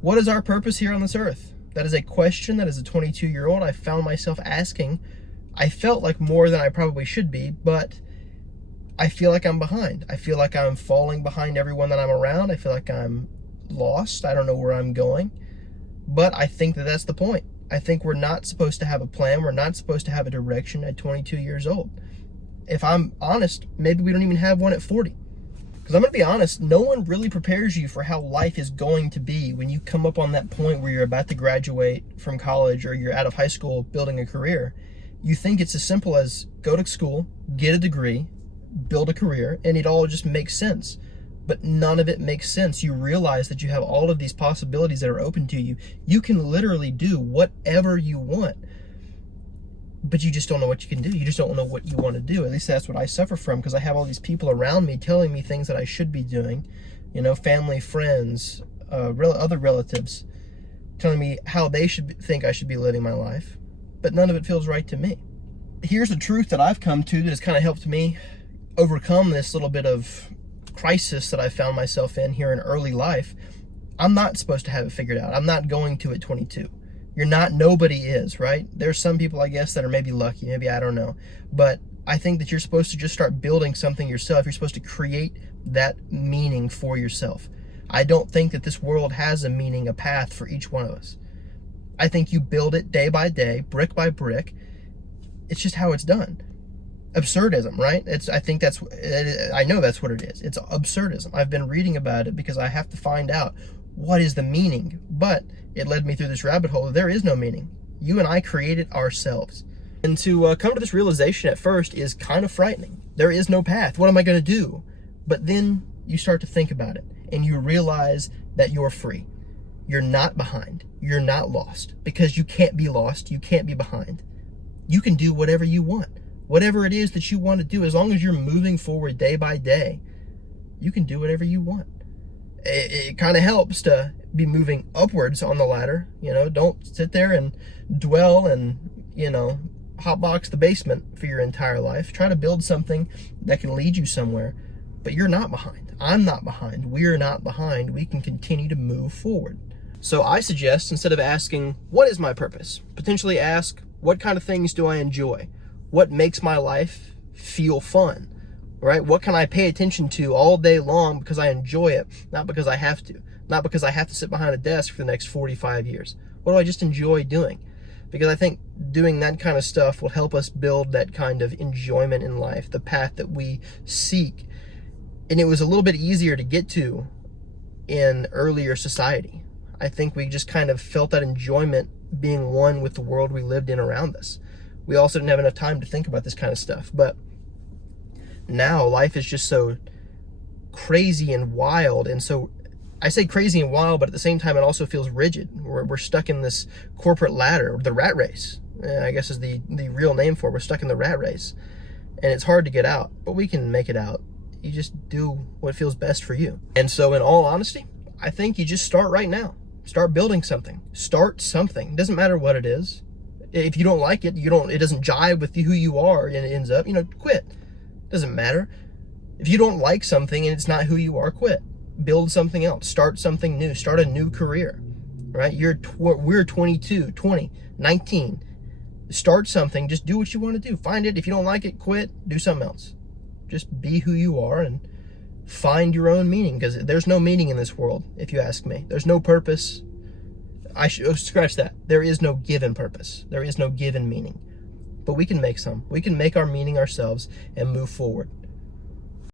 What is our purpose here on this earth? That is a question that as a 22-year-old I found myself asking. I felt like more than I probably should be, but I feel like I'm behind. I feel like I'm falling behind everyone that I'm around. I feel like I'm lost. I don't know where I'm going. But I think that that's the point. I think we're not supposed to have a plan. We're not supposed to have a direction at 22 years old. If I'm honest, maybe we don't even have one at 40. Because I'm going to be honest, no one really prepares you for how life is going to be when you come up on that point where you're about to graduate from college or you're out of high school building a career. You think it's as simple as go to school, get a degree, build a career, and it all just makes sense. But none of it makes sense. You realize that you have all of these possibilities that are open to you. You can literally do whatever you want, but you just don't know what you can do. You just don't know what you want to do. At least that's what I suffer from, because I have all these people around me telling me things that I should be doing, family, friends, other relatives, telling me how they should think I should be living my life, but none of it feels right to me. Here's the truth that I've come to that has kind of helped me overcome this little bit of crisis that I found myself in here in early life. I'm not supposed to have it figured out. I'm not going to at 22. You're not, nobody is, right? There's some people, I guess, that are maybe lucky, maybe, I don't know. But I think that you're supposed to just start building something yourself. You're supposed to create that meaning for yourself. I don't think that this world has a meaning, a path for each one of us. I think you build it day by day, brick by brick. It's just how it's done. Absurdism, right? I know that's what it is. It's absurdism. I've been reading about it because I have to find out what is the meaning, but it led me through this rabbit hole. There is no meaning. You and I created ourselves. And to come to this realization at first is kind of frightening. There is no path. What am I going to do? But then you start to think about it and you realize that you're free. You're not behind. You're not lost, because you can't be lost. You can't be behind. You can do whatever you want. Whatever it is that you want to do, as long as you're moving forward day by day, you can do whatever you want. It kind of helps to be moving upwards on the ladder. Don't sit there and dwell and, hotbox the basement for your entire life. Try to build something that can lead you somewhere, but you're not behind. I'm not behind. We're not behind. We can continue to move forward. So I suggest, instead of asking, what is my purpose? Potentially ask, what kind of things do I enjoy? What makes my life feel fun, right? What can I pay attention to all day long because I enjoy it, not because I have to, not because I have to sit behind a desk for the next 45 years. What do I just enjoy doing? Because I think doing that kind of stuff will help us build that kind of enjoyment in life, the path that we seek. And it was a little bit easier to get to in earlier society. I think we just kind of felt that enjoyment being one with the world we lived in around us. We also didn't have enough time to think about this kind of stuff. But now life is just so crazy and wild. And so I say crazy and wild, but at the same time, it also feels rigid. We're stuck in this corporate ladder, the rat race, I guess is the real name for it. We're stuck in the rat race. And it's hard to get out, but we can make it out. You just do what feels best for you. And so in all honesty, I think you just start right now. Start building something. Start something. It doesn't matter what it is. If you don't like it, it doesn't jive with who you are, and it ends up, quit. Doesn't matter. If you don't like something and it's not who you are, quit. Build something else. Start something new. Start a new career, right? We're 22, 20, 19. Start something. Just do what you want to do. Find it. If you don't like it, quit. Do something else. Just be who you are and find your own meaning, because there's no meaning in this world, if you ask me. There's no purpose. I should scratch that. There is no given purpose. There is no given meaning. But we can make some. We can make our meaning ourselves and move forward.